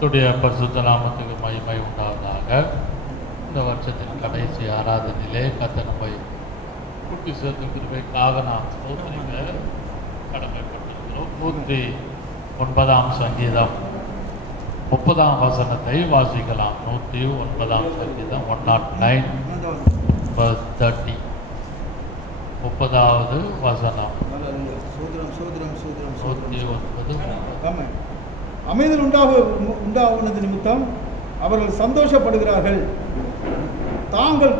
கர்த்தருடைய பரிசுத்த நாமத்துக்கு மகிமை உண்டாவதாக. இந்த வருஷத்தின் கடைசி ஆராதனையிலே கர்த்தர் நம்மை கூட்டி சேர்த்து கிருபைக்காக நாம் ஸ்தோத்திரிக்க கடமைப்பட்டிருக்கிறோம். 109ஆம் சங்கீதம் 30ஆம் வசனத்தை வாசிக்கலாம். 109ஆம் சங்கீதம் 109 verse 30, 30வது வசனம். 109. அமைதல் உண்டாகுனது நிமித்தம் அவர்கள் சந்தோஷப்படுகிறார்கள். தாங்கள்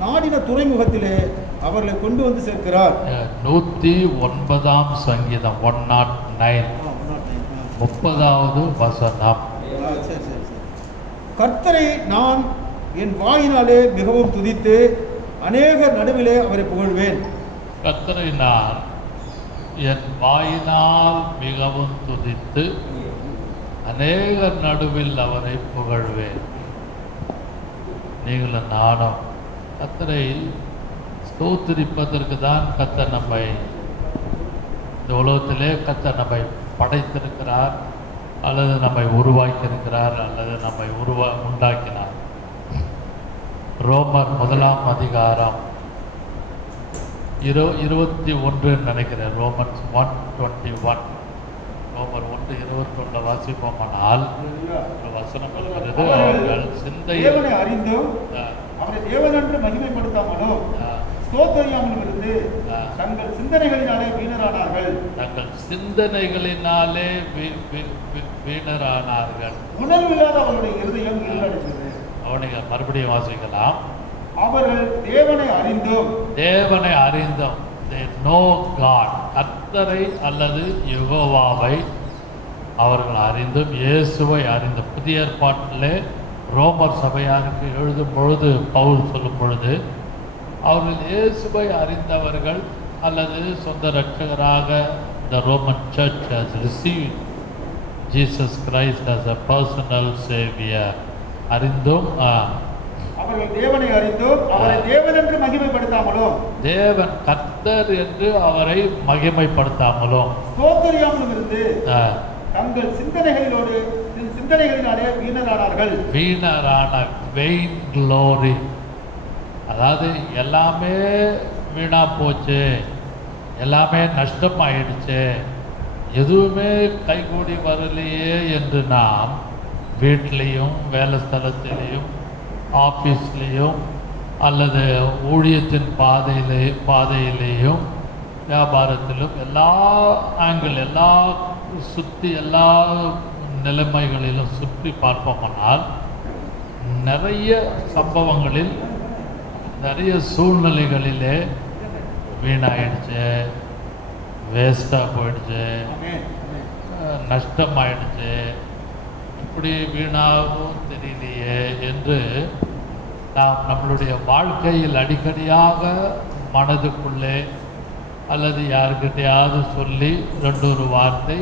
நாடின துறைமுகத்திலே அவர்களை கொண்டு வந்து சேர்க்கிறார். 109ஆம் சங்கீதம் 109 30வது வசனம். கர்த்தரை நான் என் வாயினாலே மிகவும் துதித்து அநேகர் நடுவிலே அவரை புகழ்வேன். கர்த்தரை நான் என் வாயினால் மிகவும் துதித்து அநேகர் நடுவில் அவரை புகழ்வேன். நீங்களும் நானும் கர்த்தரை ஸ்தோத்திரிப்பதற்கு தான் கர்த்தர் நம்மை இந்த உலகத்திலே கர்த்தர் நம்மை படைத்திருக்கிறார், அல்லது நம்மை உருவாக்கியிருக்கிறார், அல்லது நம்மை உண்டாக்கினார். ரோமர் 1ஆம் அதிகாரம் 21 நினைக்கிறேன். ரோமர் 1:21. ரோமர் 1:21 வாசிப்போமானால் வசனம் இருக்கிறது. அவர்கள் தேவனை அறிந்தும் அவரை தேவன் என்று மகிமைப்படுத்தாமலும் ஸ்தோத்திரியாமலும் இருந்து தங்கள் சிந்தனைகளினாலே வீணரானார்கள். தங்கள் சிந்தனைகளினாலே வீணரானார்கள். உணர்வில்லாத அவருடைய இருதயம் இருளடைந்தது. அவனை மறுபடியும் வாசிக்கலாம். அவர்கள் தேவனை அறிந்தும் they know God, கர்த்தரை அல்லது யெகோவாவை அவர்கள் அறிந்தும் இயேசுவை அறிந்த. புதிய ஏற்பாட்டிலே ரோமர் சபையாருக்கு எழுதும் பொழுது பவுல் சொல்லும் பொழுது அவர்கள் இயேசுவை அறிந்தவர்கள் அல்லது சொந்த இரட்சகராக the Roman church has received Jesus Christ as a personal savior. அறிந்தும் அவர்கள் தேவனை அறிந்தும் அவரை தேவன் என்று மகிமைப்படுத்தாமலும் தேவன் கர்த்தர் என்று அவரை மகிமைப்படுத்தாமலும் ஸ்தோத்திரியாமலும் இருந்து தங்கள் சிந்தனைகளினாலே வீணரானார்கள். வெயின் க்ளோரி, அதாவது எல்லாமே வீணா போச்சு, எல்லாமே நஷ்டமாயிடுச்சு, எதுவுமே கைகூடி வரலையே என்று நாம் வீட்டிலையும் வேலை ஸ்தலத்திலையும் ஆஃபீஸ்லேயும் அல்லது ஊழியத்தின் பாதையிலேயும் வியாபாரத்திலும் எல்லா எல்லா நிலைமைகளிலும் சுற்றி பார்ப்போமானால் நிறைய சம்பவங்களில் நிறைய சூழ்நிலைகளிலே வீணாயிடுச்சு, வேஸ்டாக போயிடுச்சு, நஷ்டமாயிடுச்சு, இப்படி வீணாகவும் தெரியலையே என்று நாம் நம்மளுடைய வாழ்க்கையில் அடிக்கடியாக மனதுக்குள்ளே அல்லது யாருக்கிட்டையாவது சொல்லி ரெண்டொரு வார்த்தை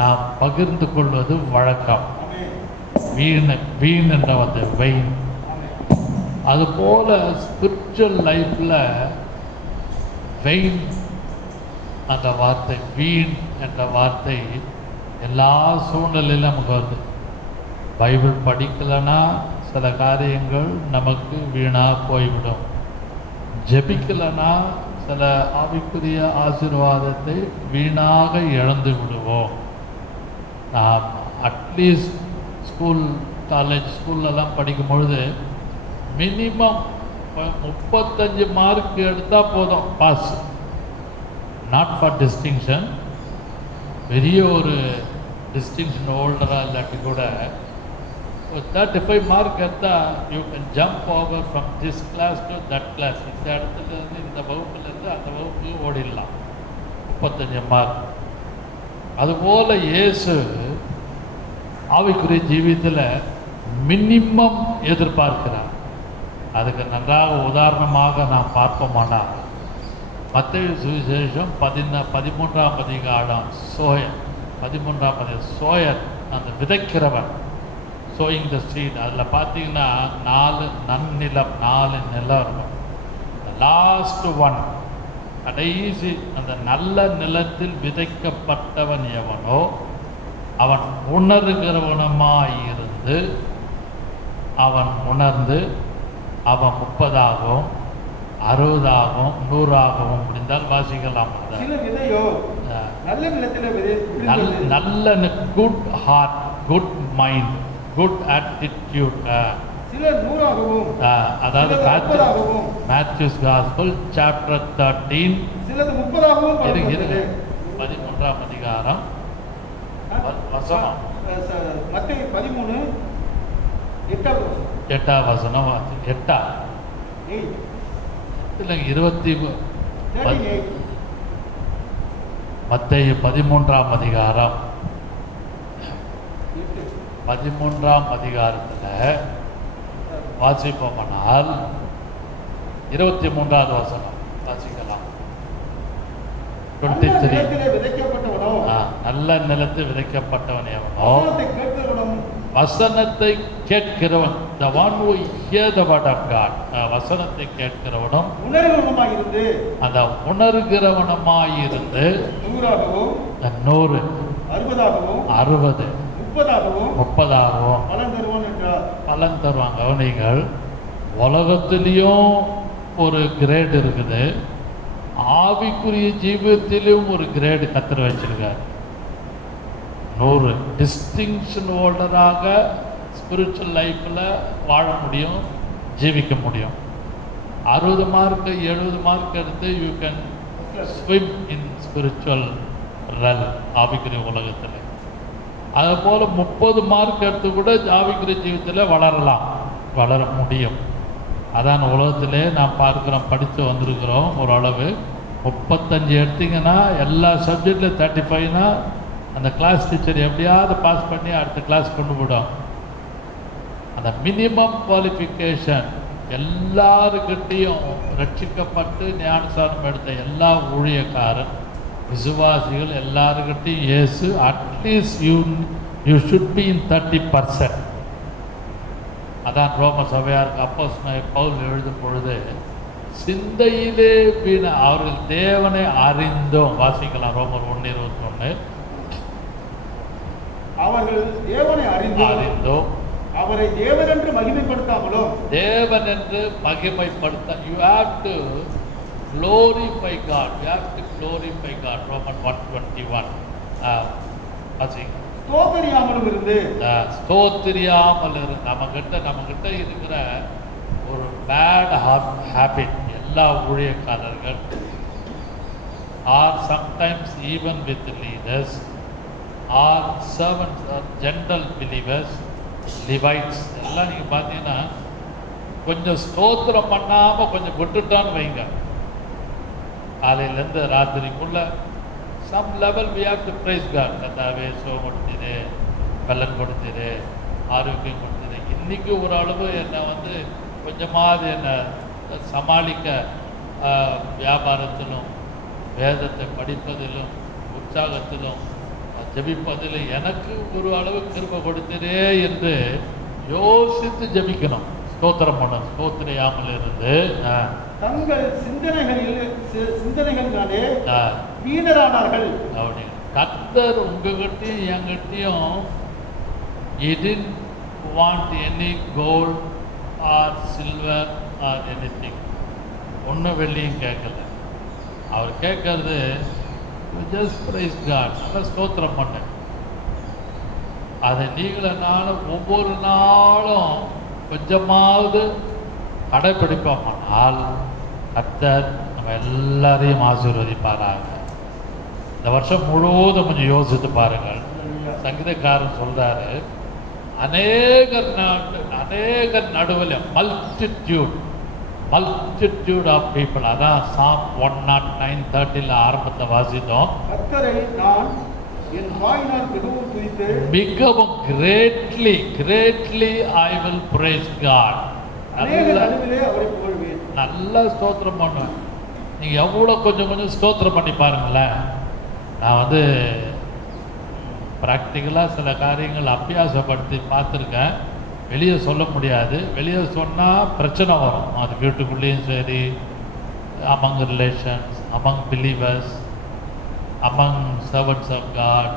நாம் பகிர்ந்து கொள்வது வழக்கம். வீண் என்ற வந்து வெயின். அதுபோல ஸ்பிரிச்சுவல் லைஃப்பில் வெயின் அந்த வார்த்தை, வீண் என்ற வார்த்தை எல்லா சூழ்நிலையிலும் நமக்கு வருது. பைபிள் படிக்கலைன்னா சில காரியங்கள் நமக்கு வீணாக போய்விடும். ஜெபிக்கலைன்னா சில ஆவிக்குரிய ஆசீர்வாதத்தை வீணாக இழந்து விடுவோம். நாம் அட்லீஸ்ட் ஸ்கூல்லலாம் படிக்கும் பொழுது மினிமம் 35 மார்க் எடுத்தால் போதும், பாஸ். நாட் ஃபார் டிஸ்டிங்ஷன், பெரிய ஒரு டிஸ்டிங்ஷன் ஹோல்டராக இல்லாட்டி கூட 35 மார்க் எடுத்தால் you can jump over from this class to that class. இந்த இடத்துலேருந்து இந்த வகுப்புலேருந்து அந்த வகுப்புக்கு ஓடிடலாம். 35 மார்க். அதுபோல் இயேசு ஆவிக்குரிய ஜீவியத்தில் மினிமம் எதிர்பார்க்கிறார். அதுக்கு நன்றாக உதாரணமாக நாம் பார்ப்போமானால் மத்தேயு சுவிசேஷம் 13ஆம் அதிகாரம் சோயர் அந்த விதைக்கிறவன், சோயிங் த சீட். அதில் பார்த்தீங்கன்னா 4 நிலம் இருக்கும். லாஸ்ட் ஒன், கடைசி அந்த நல்ல நிலத்தில் விதைக்கப்பட்டவன் எவனோ அவன் உணர்கிறவனமாயிருந்து அவன் உணர்ந்து அவன் 30ஆகவும் 60ஆகவும் 100ஆகவும் முடிந்தால் வாசிக்கலாம். சில விதையோ நல்ல நிலத்திலே விழுந்தது. நல்ல good heart, good mind, good attitude. சில 100ஆகவும் அதாவது சிலது மேத்யூஸ் காஸ்பல் சாப்டர் 13 சிலது 30ஆகவும் 13ஆம் அதிகாரம் வசனம் மத்தேயு 13 8ஆம் வசனம் 8 இல்லைங்க 28 மத்தேயு 13ஆம் அதிகாரம் 13ஆம் அதிகாரத்தில் வாசிப்போமானால் 23ஆவது வசனம் வாசிக்கலாம். 23 நல்ல நிலத்தில் விதைக்கப்பட்டவன் எவனோ வசனத்தை கேட்கிறவன், the one who hear the word of God, வசனத்தை கேட்கிறவனும் உணர்கிறவனுமாயிருந்து அந்த உணர்கிறவனுமாயிருந்து 100ஆகவும் 100 60ஆகவும் 60 30ஆகவும் பலன் தருவான் என்றார். பலன் தருவாங்க. நீங்கள் உலகத்திலையும் ஒரு கிரேட் இருக்குது, ஆவிக்குரிய ஜீவியத்திலும் ஒரு கிரேடு கத்தர் வச்சிருக்கார். 100 டிஸ்டிங்ஷன் ஹோல்டராக ஸ்பிரிச்சுவல் லைஃப்பில் வாழ முடியும், ஜீவிக்க முடியும். 60 மார்க் 70 மார்க் எடுத்து you can swim in spiritual realm, ஆவிக்குரிய உலகத்தில். அதுபோல் 30 மார்க் எடுத்து கூட ஆவிக்குரிய ஜீவியத்தில் வளர முடியும். அதான் உலகத்திலே நாம் பார்க்குறோம், படித்து வந்திருக்கிறோம். ஓரளவு 35 எடுத்திங்கன்னா எல்லா சப்ஜெக்ட்லையும் 35னா அந்த கிளாஸ் டீச்சர் எப்படியாவது பாஸ் பண்ணி அடுத்த கிளாஸ் கொண்டு விடும். அந்த மினிமம் குவாலிஃபிகேஷன் எல்லாருக்கிட்டையும் ரட்சிக்கப்பட்டு ஞானஸ்நானம் எடுத்த எல்லா ஊழியக்காரன் விசுவாசிகள் எல்லாருக்கிட்டையும் இயேசு at least you should be in 30%. அதான் ரோம சபையாருக்கு அப்போஸ்தலனாகிய பவுல் எழுதும் பொழுது சிந்தையிலே அவர்கள் தேவனை அறிந்தோம். வாசிக்கலாம் ரோமர் 1:21. அவர்கள் தேவனை அறிந்தோம் அவரை தேவன் என்று மகிமைப்படுத்தாமலோ தேவன் என்று மகிமைப்படுத்த you have to glorify God, you have to glorify God. Romans 1:21. ஸ்தோத்திரியாமல் இருந்து நம்மகிட்ட இருக்கிற ஒரு பேட் ஹேபிட் எல்லா ஊழியக்காரர்கள் or sometimes even with leaders or servants or general believers Levites எல்லாம் நீங்கள் பார்த்தீங்கன்னா கொஞ்சம் ஸ்தோத்திரம் பண்ணாமல் கொஞ்சம் விட்டுட்டான்னு வைங்க, காலையிலேருந்து ராத்திரிக்குள்ள some level we have to praise God. கர்த்தாவே சுகம் கொடுத்தீரு, பலன் கொடுத்தீரு, ஆரோக்கியம் கொடுத்தீரு. இன்றைக்கி ஓரளவு என்னை கொஞ்சமாவது என்னை சமாளிக்க வியாபாரத்திலும் வேதத்தை படிப்பதிலும் உற்சாகத்திலும் ஜபிப்பதிலும் எனக்கு ஒரு அளவு கிருபை கொடுத்தீரே என்று யோசித்து ஜபிக்கணும். ஸ்தோத்திரம் பண்ணணும். ஸ்தோத்திரையாமல் இருந்து தங்கள் சிந்தனைகளினாலே வீணரானார்கள். அப்படி கர்த்தர் உங்ககிட்டையும் என்கிட்டையும் he didn't want any gold or silver or anything. ஒன்றும் வெள்ளியும் கேட்கல. அவர் கேட்கறது just praise God, நல்லா ஸ்தோத்திரம் பண்ண. அதை நீங்களும் நானும் ஒவ்வொரு நாளும் கொஞ்சமாவது கடைப்பிடிப்போமானால் கர்த்தர் நம்ம எல்லாரையும் ஆசீர்வதிப்பாராங்க. இந்த வருஷம் முழுவதும் கொஞ்சம் யோசித்து பாருங்கள். சங்கீதக்காரன் சொல்றாரு, அநேகர் நடுவில் மல்டிடியூட் ஆஃப் பீப்புள். அதான் Psalm 109:30 ஆரம்பத்தை வாசித்தோம். கர்த்தரை நான் என் வாயினால் மிகவும் துதித்து மிகவும் greatly I will praise God. நல்லா ஸ்தோத்திரம் பண்ணுவேன். நீங்கள் எவ்வளோ கொஞ்சம் ஸ்தோத்திரம் பண்ணி பாருங்களேன். நான் ப்ராக்டிக்கலாக சில காரியங்கள் அபியாசப்படுத்தி பார்த்துருக்கேன். வெளியே சொல்ல முடியாது. வெளியே சொன்னால் பிரச்சனை வரும். அது வீட்டுக்குள்ளேயும் சரி, among relations, among believers, among servants of God,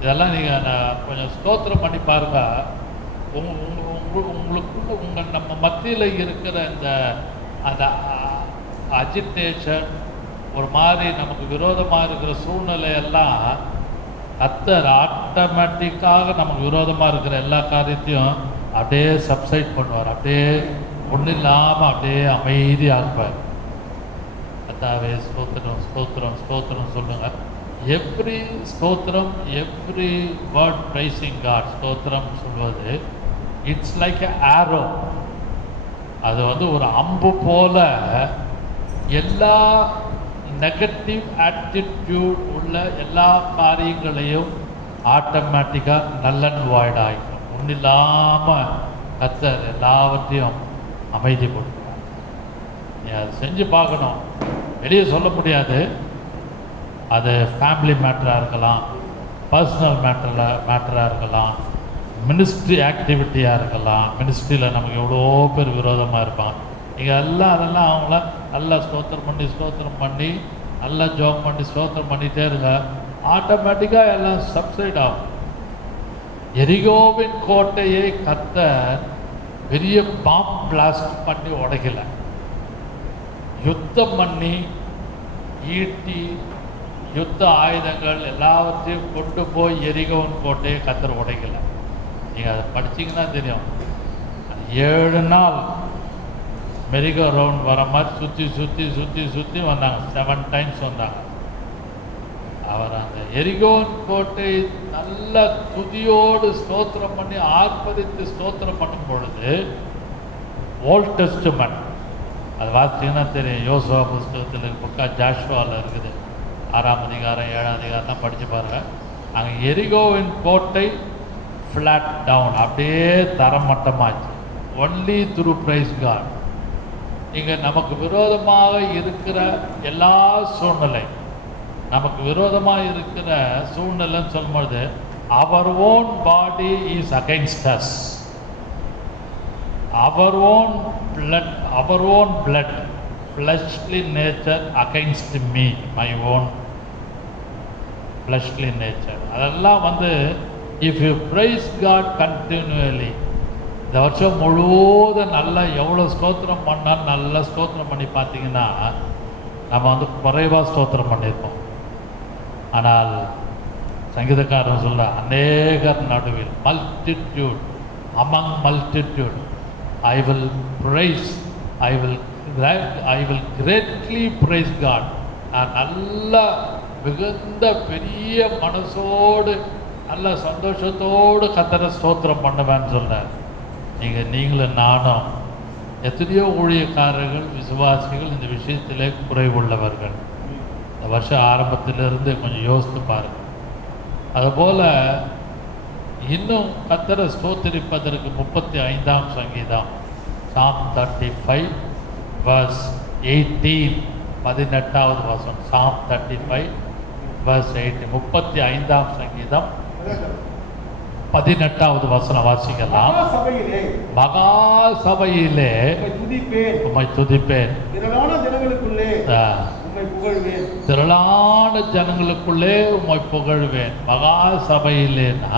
இதெல்லாம் நீங்கள் கொஞ்சம் ஸ்தோத்திரம் பண்ணி பாருங்க. உங்களுக்குள்ள நம்ம மத்தியில் இருக்கிற இந்த அந்த அஜிடேஷன், ஒரு மாதிரி நமக்கு விரோதமாக இருக்கிற சூழ்நிலையெல்லாம் கர்த்தர் ஆட்டோமேட்டிக்காக நமக்கு விரோதமாக இருக்கிற எல்லா காரியத்தையும் அப்படியே சப்சைட் பண்ணுவார். அப்படியே ஒன்றும் இல்லாமல் அப்படியே அமைதியாக்குவார். கர்த்தாவே ஸ்தோத்திரம் ஸ்தோத்திரம் ஸ்தோத்திரம் சொல்லுங்கள். எவ்ரி ஸ்தோத்திரம், எவ்ரி வேர்ட் ப்ரைசிங் காட், ஸ்தோத்திரம் சொல்வது இட்ஸ் லைக் எ ஆரோ. அது ஒரு அம்பு போல எல்லா நெகட்டிவ் ஆட்டிடியூட் உள்ள எல்லா காரியங்களையும் ஆட்டோமேட்டிக்காக நல்லன் வாய்ட் ஆகிடும். ஒன்றும் இல்லாமல் கர்த்தர் எல்லாவற்றையும் அமைதி கொடுக்குறார். நீ அதை செஞ்சு பார்க்கணும். வெளியே சொல்ல முடியாது. அது ஃபேமிலி மேட்டராக இருக்கலாம், பர்சனல் மேட்டராக இருக்கலாம், மினிஸ்ட்ரி ஆக்டிவிட்டியாக இருக்கலாம். மினிஸ்ட்ரியில் நமக்கு எவ்வளோ பேர் விரோதமாக இருப்பாங்க. நீங்கள் அதெல்லாம் அவங்கள நல்லா ஸ்தோத்திரம் பண்ணி நல்லா ஜோம் பண்ணி ஸ்தோத்திரம் பண்ணிகிட்டே இருங்க. ஆட்டோமேட்டிக்காக எல்லாம் சப்சைட் ஆகும். எரிகோவின் கோட்டையை கர்த்தர் பெரிய பாம் பிளாஸ்ட் பண்ணி உடைக்கல, யுத்தம் பண்ணி ஈட்டி யுத்த ஆயுதங்கள் எல்லாவற்றையும் கொண்டு போய் எரிகோவின் கோட்டையை கர்த்தர் உடைக்கல. நீங்கள் அதை படிச்சிங்கன்னா தெரியும். 7 நாள் மெரிகோ ரவுண்ட் வர மாதிரி சுற்றி சுற்றி சுற்றி சுற்றி வந்தாங்க. 7 டைம்ஸ் வந்தாங்க. அவர் அந்த எரிகோவின் கோட்டை நல்ல துதியோடு ஸ்தோத்திரம் பண்ணி ஆர்ப்பரித்து ஸ்தோத்திரம் பண்ணும் பொழுது ஓல்ட் டெஸ்டமென்ட் அது வாசிச்சிங்கன்னா தெரியும். யோசுவா புஸ்தகத்தில் புக்கா ஜாஷுவாவில் இருக்குது. 6ஆம் அதிகாரம் 7ஆம் அதிகாரம்லாம் படித்து பாருங்கள். அங்கே எரிகோவின் கோட்டை ஃப்ளாட் டவுன், அப்படியே தரமட்டமாச்சு. Only through praise God. இங்கே நமக்கு விரோதமாக இருக்கிற எல்லா சூழ்நிலை, நமக்கு விரோதமாக இருக்கிற சூழ்நிலைன்னு சொல்லும்போது அவர் own body is against us, அவர் own blood fleshly nature against me, my own fleshly nature. அதெல்லாம் if you praise God continually, இந்த வருஷம் முழுவதும் நல்லா எவ்வளோ ஸ்தோத்திரம் பண்ணால் நல்லா ஸ்தோத்திரம் பண்ணி பார்த்தீங்கன்னா நம்ம குறைவாக ஸ்தோத்திரம் பண்ணியிருப்போம். ஆனால் சங்கீதக்காரன் சொல்ல அநேகர் நடுவில், multitude among multitude, I will praise, I will greatly praise God. நான் நல்ல மிகுந்த பெரிய மனசோடு நல்ல சந்தோஷத்தோடு கர்த்தரை ஸ்தோத்திரம் பண்ணுவேன்னு சொன்னார். நீங்களும் நானும் எத்தனையோ ஊழியக்காரர்கள் விசுவாசிகள் இந்த விஷயத்திலே குறைவுள்ளவர்கள். இந்த வருஷம் ஆரம்பத்திலிருந்து கொஞ்சம் யோசித்து பாருங்கள். அதுபோல் இன்னும் கர்த்தரை ஸ்தோத்திரிப்பதற்கு 35ஆம் சங்கீதம் Psalm 35 verse 18, 18வது வசனம். Psalm 35 verse 18, 35ஆம் சங்கீதம் 18வது வசனம் வாசிக்கலாம். மகா சபையிலே உம்மை துதிப்பேன், திரளான ஜனங்களுக்குள்ளே உம்மை புகழ்வேன். மகா சபையிலேனா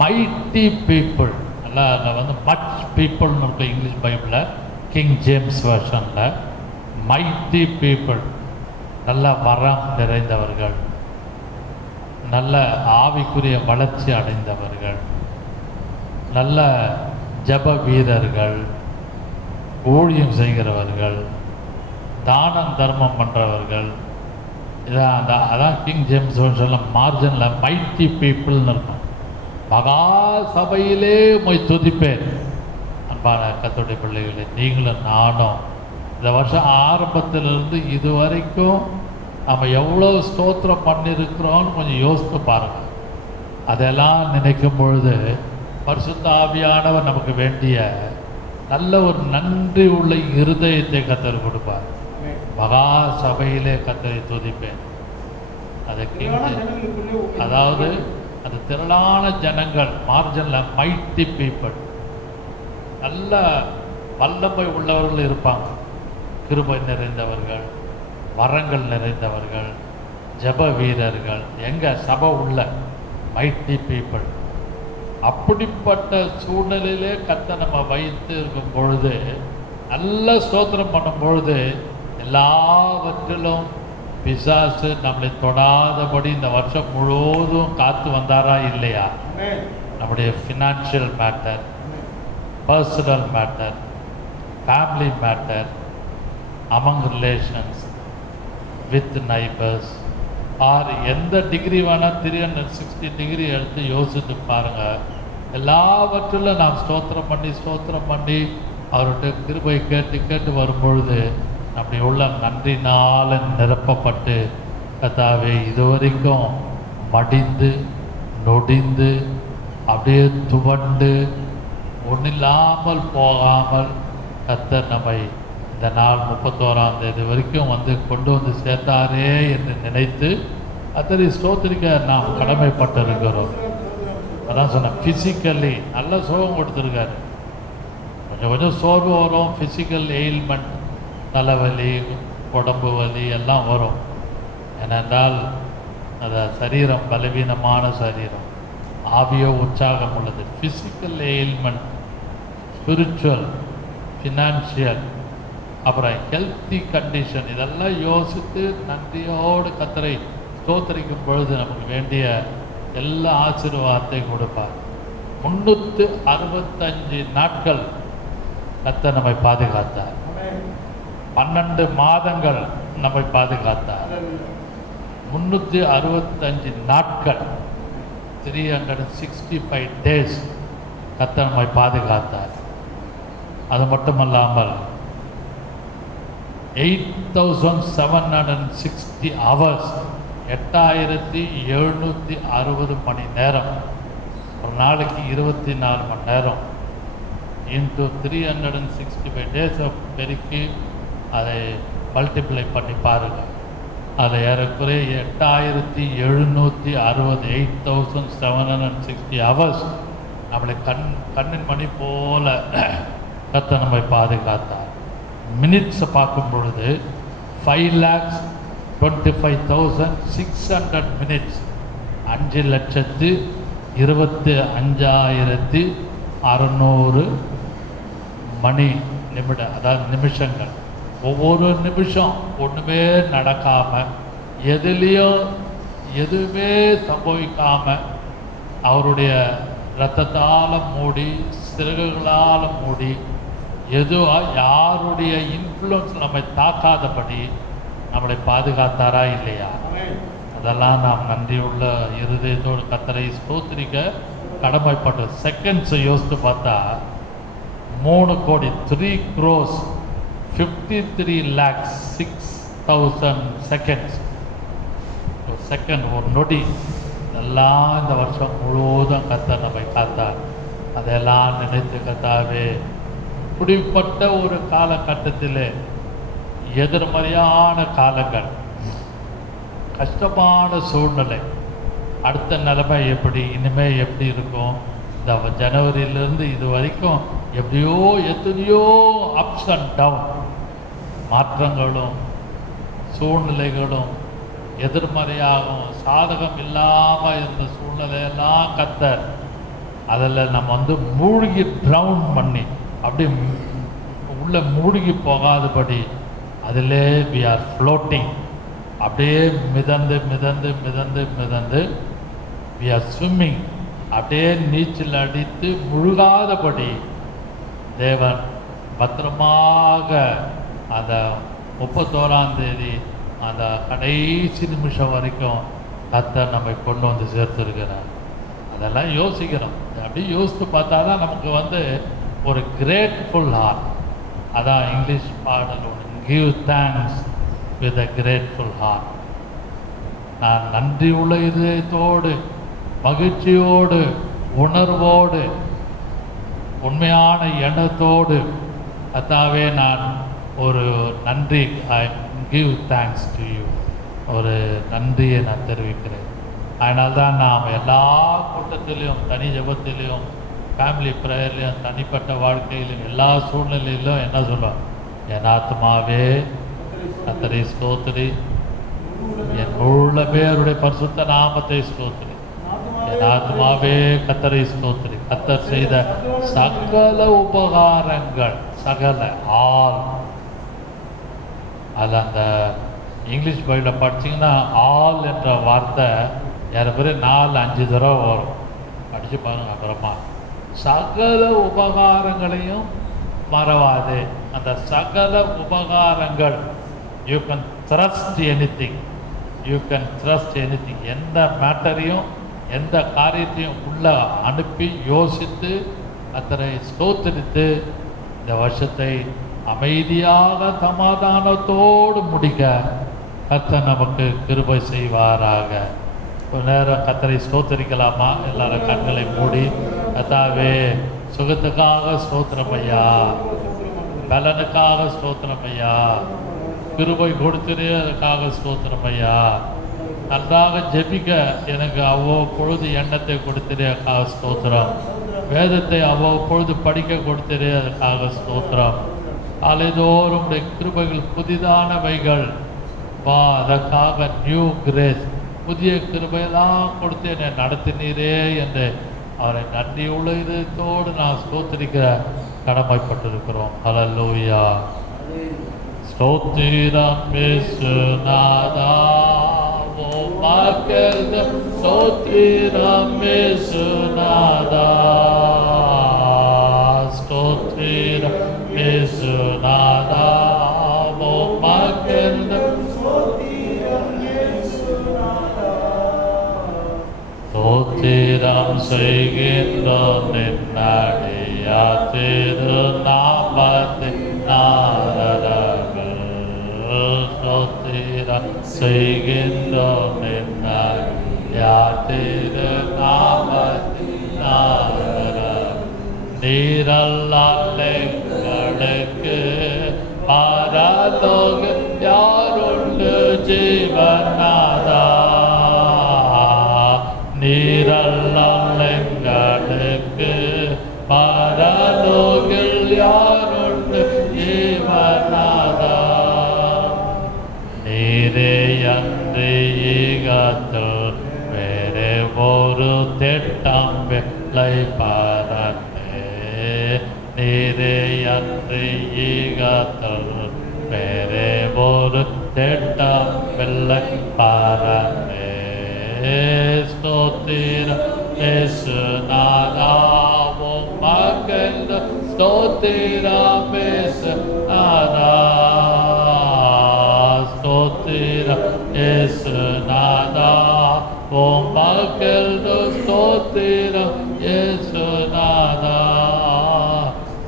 மைட்டி பீப்புள், நல்லா அங்கே மச் பீப்புள்னு இருக்கும் இங்கிலீஷ் பைபிளில், கிங் ஜேம்ஸ் வெர்ஷனில். மைட்டி பீப்புள், நல்ல வரம் நிறைந்தவர்கள், நல்ல ஆவிக்குரிய வளர்ச்சி அடைந்தவர்கள், நல்ல ஜப வீரர்கள், ஊழியம் செய்கிறவர்கள், தானம் தர்மம் பண்ணுறவர்கள். அதான் கிங் ஜேம்ஸ் வெர்ஷனில் மார்ஜனில் மைட்டி பீப்புள்னு இருக்கும். மகா சபையிலே போய் துதிப்பேன். அன்பான கர்த்தருடைய பிள்ளைகளே, நீங்களும் நானும் இந்த வருஷம் ஆரம்பத்திலிருந்து இது வரைக்கும் நம்ம எவ்வளோ ஸ்தோத்திரம் பண்ணியிருக்கிறோன்னு கொஞ்சம் யோசித்து பாருங்கள். அதெல்லாம் நினைக்கும் பொழுது பரிசுத்த ஆவியானவர் நமக்கு வேண்டிய நல்ல ஒரு நன்றி உள்ள இருதயத்தை கர்த்தர் கொடுப்பார். மகா சபையிலே கர்த்தரை துதிப்பேன். அதுக்கு அதாவது அது திரளான ஜனங்கள், மார்ஜனில் மைட்டி பீப்புள், நல்ல வல்லமை உள்ளவர்கள் இருப்பாங்க, கிருபை நிறைந்தவர்கள், வரங்கள் நிறைந்தவர்கள், ஜப வீரர்கள். எங்கே சபை உள்ள மைட்டி பீப்புள். அப்படிப்பட்ட சூழ்நிலையிலே கர்த்தர் நம்ம வைத்து இருக்கும் பொழுது, நல்ல ஸ்தோத்திரம் பண்ணும் பொழுது, எல்லாவற்றிலும் பிசாசு நம்மளை தொடாதபடி இந்த வருஷம் முழுவதும் காத்து வந்தாரா இல்லையா? நம்முடைய financial matter, personal matter, family matter, among relations, with neighbours, or எந்த டிகிரி வேணால் 360 டிகிரி எடுத்து யோசித்து பாருங்கள். எல்லாவற்றிலும் நாம் ஸ்தோத்திரம் பண்ணி அவர்கிட்ட கிருபை கேட்டு வரும்பொழுது நம்முடைய உள்ளம் நன்றினால் நிரப்பப்பட்டு, கர்த்தாவே இதுவரைக்கும் மடிந்து நொடிந்து அப்படியே துவண்டு ஒன்றில்லாமல் போகாமல் கர்த்தர் நம்மை இந்த நாள் 31ஆம் தேதி வரைக்கும் கொண்டு வந்து சேர்த்தாரே என்று நினைத்து கர்த்தரை ஸ்தோத்திரிக்க நாம் கடமைப்பட்டிருக்கிறோம். அதான் சொன்னேன், ஃபிசிக்கலி நல்ல சுகம் கொடுத்துருக்காரு. கொஞ்சம் சோர்வு வரும், ஃபிசிக்கல் எயில்மெண்ட், தலைவலி, உடம்பு வலி எல்லாம் வரும். ஏனென்றால் அந்த சரீரம் பலவீனமான சரீரம், ஆவியோ உற்சாகம் உள்ளது. ஃபிசிக்கல் எயில்மெண்ட், ஸ்பிரிச்சுவல், ஃபினான்ஷியல், அப்புறம் ஹெல்த்தி கண்டிஷன், இதெல்லாம் யோசித்து நன்றியோடு கர்த்தரை ஸ்தோத்திரிக்கும் பொழுது நமக்கு வேண்டிய எல்லா ஆசீர்வாதத்தையும் கொடுப்பார். 365 நாட்கள் கர்த்தர் நம்மை பாதுகாத்தார். 12 மாதங்கள் நம்மை பாதுகாத்தார். 365 நாட்கள், 365 டேஸ் கர்த்தர் நம்மை பாதுகாத்தார். அது மட்டுமல்லாமல் 8760 hours, 8760 மணி நேரம், ஒரு நாளைக்கு 24 மணி நேரம் இன்ட்டு 365 டேஸ் பெருக்கி அதை மல்டிப்ளை பண்ணி பாருங்கள். அதை ஏறக்குறைய 8760 8760 hours நம்மளை கண்ணின் மணி போல கர்த்தர் நம்மை பாதுகாத்தார். மினிட்ஸை பார்க்கும் பொழுது 5,25,600 மினிட்ஸ், 5,25,600 மணி நிமிடம், அதாவது நிமிஷங்கள். ஒவ்வொரு நிமிஷம் ஒன்றுமே நடக்காமல், எதுவுமே சம்பவிக்காமல், அவருடைய இரத்தத்தால் மூடி, சிறகுகளால் மூடி, யாருடைய இன்ஃப்ளூயன்ஸ் நம்மை தாக்காதபடி நம்மளை பாதுகாத்தாரா இல்லையா? அதெல்லாம் நாம் நன்றியுள்ள இருதயத்தோடு கர்த்தரை ஸ்தோத்திரிக்க கடமைப்பட்ட. செகண்ட்ஸை யோசித்து பார்த்தா 3,53,53,06,000 செகண்ட்ஸ். ஒரு செகண்ட், ஒரு நொடி, எல்லாம் இந்த வருஷம் முழுவதும் கர்த்தர் நம்மை காத்தார். அதெல்லாம் நினைத்து கர்த்தாவே, இப்படிப்பட்ட ஒரு காலகட்டத்தில், எதிர்மறையான காலங்கள், கஷ்டமான சூழ்நிலை, அடுத்த நிலைமை எப்படி, இனிமேல் எப்படி இருக்கும், இந்த ஜனவரியிலேருந்து இது வரைக்கும் எத்தனையோ அப்ஸ் அண்ட் டவுன், மாற்றங்களும் சூழ்நிலைகளும் எதிர்மறையாகவும் சாதகம் இல்லாமல் இருந்த சூழ்நிலையெல்லாம் கர்த்தர் அதில் நம்ம மூழ்கி ட்ரவுன் பண்ணி அப்படி உள்ளே மூழ்கி போகாதபடி அதிலே we are floating, அப்படியே மிதந்து மிதந்து மிதந்து மிதந்து we are swimming, அப்படியே நீச்சல் அடித்து முழுகாதபடி தேவன் பத்திரமாக அந்த 31ஆம் தேதி அந்த கடைசி நிமிஷம் வரைக்கும் கர்த்தர் நம்மை கொண்டு வந்து சேர்த்துருக்கிறார். அதெல்லாம் யோசிக்கிறோம். அப்படி யோசித்து பார்த்தா தான் நமக்கு ஒரு கிரேட்ஃபுல் ஹார்ட். அதான் இங்கிலீஷ் பாடல் ஒன்று, give thanks with a grateful heart. நான் நன்றி உள்ள இதயத்தோடு, மகிழ்ச்சியோடு, உணர்வோடு, உண்மையான எண்ணத்தோடு கர்த்தாவே நான் ஒரு நன்றி, I give thanks to you, ஒரு நன்றியை நான் தெரிவிக்கிறேன். அதனால்தான் நாம் எல்லா கூட்டத்திலையும், தனி ஜபத்திலையும், ஃபேமிலி ப்ரேயர்லையும், தனிப்பட்ட வாழ்க்கையிலும், எல்லா சூழ்நிலையிலும் என்ன சொல்லுவோம்? என் ஆத்மாவே கர்த்தரை ஸ்தோத்திரி, என் முழு பேருடைய பரிசுத்த நாமத்தை ஸ்தோத்திரி. என் ஆத்மாவே கர்த்தரை ஸ்தோத்திரி. கர்த்தர் செய்த சகல உபகாரங்கள், சகல ஆல். அது அந்த இங்கிலீஷ் பைபிளில் படிச்சிங்கன்னா ஆல் என்ற வார்த்தை ஏறக்குறைய 4-5 தடவை வரும். படித்து பாருங்க. அப்புறமா சகல உபகாரங்களையும் மறவாதே. அந்த சகல உபகாரங்கள், you can trust anything, you can trust anything. எந்த மேட்டரையும் எந்த காரியத்தையும் உள்ள அனுப்பி யோசித்து அத்தனை ஸ்தோத்திரித்து இந்த வருஷத்தை அமைதியாக சமாதானத்தோடு முடிக்க கர்த்தர் நமக்கு கிருபை செய்வாராக. ஒரு நேரம் கர்த்தரை ஸ்தோத்திரிக்கலாமா? எல்லாரும் கண்களை மூடி. கர்த்தாவே, சுகத்துக்காக ஸ்தோத்திரம் ஐயா, பலனுக்காக ஸ்தோத்திரம் ஐயா, கிருபை கொடுத்துரு அதுக்காக ஸ்தோத்திரம் ஐயா, நன்றாக ஜெபிக்க எனக்கு அவ்வப்பொழுது எண்ணத்தை கொடுத்துரு அதுக்காக ஸ்தோத்திரம், வேதத்தை அவ்வப்பொழுது படிக்க கொடுத்துரு அதுக்காக ஸ்தோத்திரம். காலைதோறும் கிருபைகள் புதிதானவைகள் வா, அதற்காக நியூ கிரேஸ், புதிய கிருபையெல்லாம் கொடுத்து என்னை நடத்தினீரே என்று அவரை நன்றியுள்ள இதயத்தோடு நான் ஸ்தோத்திரிக்கிற கடமைப்பட்டிருக்கிறோம். ஹல்லேலூயா. ஸ்தோத்திரம் இயேசுநாதா, உமக்கு ஸ்தோத்திரம் இயேசுநாதா, ஸ்தோத்திரம் இயேசுநாதா, உமக்கு ஸ்தோத்திரம் செய்கின்றோம் நின்னடியா திருநாமத்தின் நாதரங்கள். ஸ்தோத்திரம் செய்கின்றோம் நின்னடியா திருநாமத்தின் நாதரங்கள். நீரல்லால் எங்களுக்கு பரலோக யாருண்டு ஜீவநாதா, நீரல்லால் எங்களுக்கு பரலோகில் யாருண்டு ஜீவநாதா, நீரே அன்று ஈகத்தில் வேறு ஒரு திட்டம் வெள்ளை பரந்தே, நீரே அன்று ஈகத்தில் வேறு ஒரு திட்டம் வெள்ளை பரந்தே. ஸ்தோத்திரம் இயேசுநாதா, உமக்கு ஸ்தோத்திரம் இயேசுநாதா, ஸ்தோத்திரம் இயேசுநாதா, உமக்கு ஸ்தோத்திரம் இயேசுநாதா,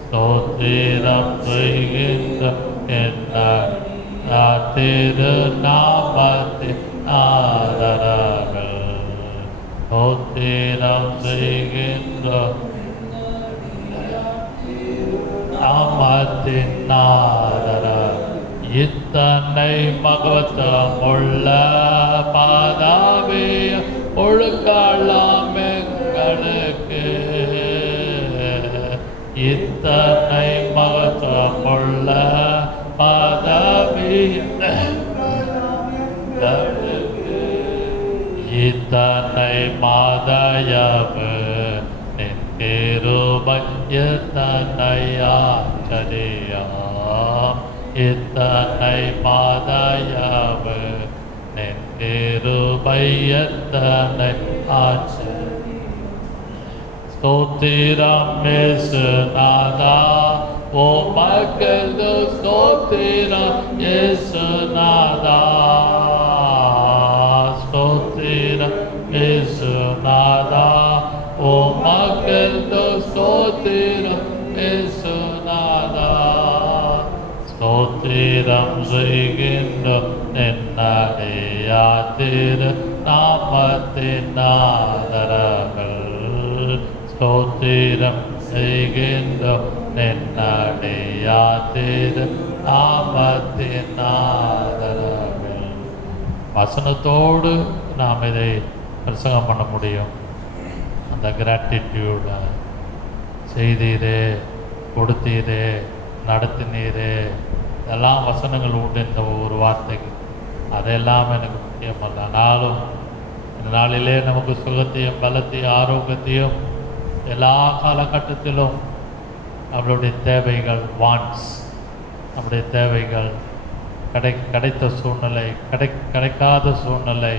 ஸ்தோத்திரம் செய்கின்ற என்ன திருநாமத்தின் ஆதரங்கள். ஸ்தோத்திரம் செய்கின்ற நாமத்தின் ஆதரங்கள். இத்தனை மகத்துவமுள்ள பாதாவே ஒழுக்கலாம் எங்களுக்கு, இத்தனை மகத்துவமுள்ள பாதாவே இத்தனை மாதயவு நின் கிருபை எத்தனை ஆச்சரியம், இத்தனை மாதயவு நின் கிருபை எத்தனை ஆச்சரியம். ஸ்தோத்திரம் இயேசுநாதா, உமக்கு ஸ்தோத்திரம் இயேசுநாதா, ஸ்தோத்திரம் இயேசுநாதா, உமக்கு ஸ்தோத்திரம் இயேசுநாதா, ஸ்தோத்திரம் செய்கின்ற நின்னடியா திருநாமத்தின் ஆதரங்கள். ஸ்தோத்திரம் செய்கின்ற நின்னடியா திருநாமத்தின் ஆதரங்கள். வசனத்தோடு நாம் இதை பிரசங்கம் பண்ண முடியும். அந்த கிராட்டிடியூட செய்தீரே, கொடுத்தீரே, நடத்தினீரே, இதெல்லாம் வசனங்கள் உண்டு இந்த ஒரு வார்த்தைக்கு. அதெல்லாம் எனக்கு முக்கியமல்ல. ஆனாலும் இந்த நாளிலே நமக்கு சுகத்தையும் பலத்தையும் ஆரோக்கியத்தையும் எல்லா காலகட்டத்திலும் நம்மளுடைய தேவைகள் வான்ஸ், நம்முடைய தேவைகள் கிடைத்த சூழ்நிலை, கிடைக்காத சூழ்நிலை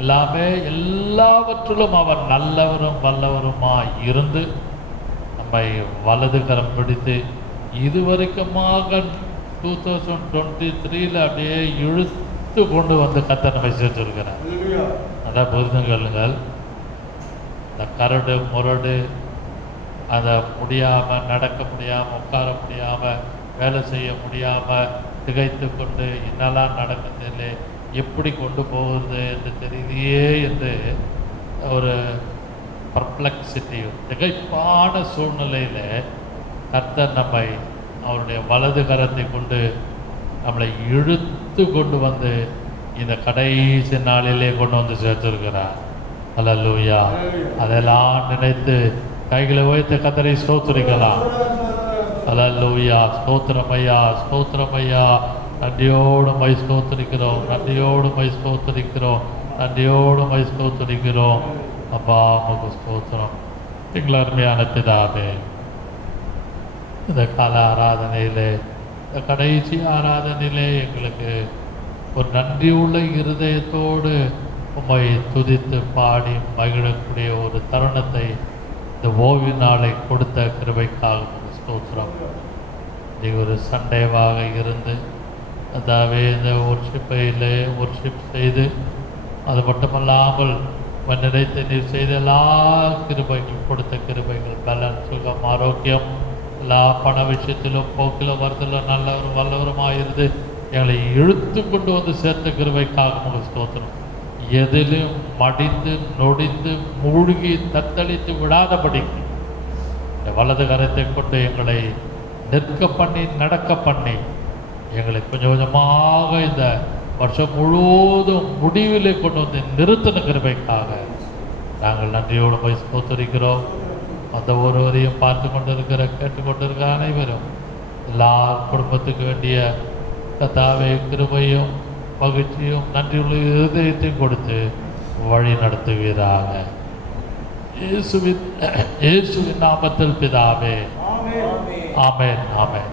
எல்லாமே எல்லாவற்றிலும் அவர் நல்லவரும் வல்லவருமாய் இருந்து நம்மை வலது கரம் பிடித்து இதுவரைக்குமாக 2023 அப்படியே இழுத்து கொண்டு வந்து கர்த்தர் நம்மை சேர்த்திருக்கிறார். நல்லா புரிந்து கொள்ளுங்கள். இந்த கரடு முரடு, அதை முடியாமல் நடக்க முடியாமல் உட்கார முடியாமல் வேலை செய்ய முடியாமல் திகைத்து கொண்டு என்னெல்லாம் நடக்குதில்லை, எப்படி கொண்டு போகிறது என்று தெரியலையே என்று ஒரு பர்ப்ளெக்சிட்டி, திகைப்பான சூழ்நிலையில் கர்த்தர் நம்மை அவருடைய வலது கரத்தை கொண்டு நம்மளை இழுத்து கொண்டு வந்து இந்த கடைசி நாளிலே கொண்டு வந்து சேர்த்திருக்கிறார். அல்லேலூயா. அதெல்லாம் நினைத்து கைகளை வைத்து கர்த்தரை ஸ்தோத்திரிக்கலாம். அல்லேலூயா. ஸ்தோத்திரமையா, ஸ்தோத்திரமையா. நன்றியோடு மை ஸ்தோத்திரிக்கிறோம், நன்றியோடு மை ஸ்தோத்திரிக்கிறோம், நன்றியோடு மை ஸ்தோத்திரிக்கிறோம். அப்பா உமக்கு ஸ்தோத்திரம். எங்கள் அருமையான பிதாவே, இந்த கால ஆராதனையிலே, இந்த கடைசி ஆராதனையிலே எங்களுக்கு ஒரு நன்றி உள்ள இருதயத்தோடு உம்மை துதித்து பாடி மகிழக்கூடிய ஒரு தருணத்தை இந்த ஓய்வு நாளை கொடுத்த கிருபைக்காக ஸ்தோத்திரம். இது ஒரு சண்டேவாக இருந்து அதாவே இந்த ஒர்ஷிப் செய்து அது மட்டுமல்லாமல் நினைத்து நீர் செய்த எல்லா கிருபைகள், கொடுத்த கிருபைகள், பலன், சுகம், ஆரோக்கியம், எல்லா பண விஷயத்திலும் போக்கிலும் வரத்திலும் நல்லவரும் வல்லவருமாக இருந்து எங்களை இழுத்து கொண்டு வந்து சேர்த்த கிருபைக்காக உங்களுக்கு ஸ்தோத்திரம். எதிலும் மடிந்து நொடிந்து மூழ்கி தத்தளித்து விடாதபடி வலது கரத்தை கொண்டு எங்களை நிற்க பண்ணி நடக்க பண்ணி எங்களை கொஞ்சம் கொஞ்சமாக இந்த வருஷம் முழுவதும் முடிவிலே கொண்டு வந்து நிறுத்தின கிருபைக்காக நாங்கள் நன்றியோடு போய் ஸ்தோத்திரிக்கிறோம். அந்த ஒருவரையும் பார்த்து கொண்டிருக்கிற கேட்டுக்கொண்டிருக்கிற அனைவரும் எல்லா குடும்பத்துக்கு வேண்டிய கர்த்தாவே கிருபையும் மகிழ்ச்சியும் நன்றியுள்ள இருதயத்தையும் கொடுத்து வழி நடத்துவீராக. இயேசுவின் நாமத்தில் பிதாவே. ஆமென், ஆமென்.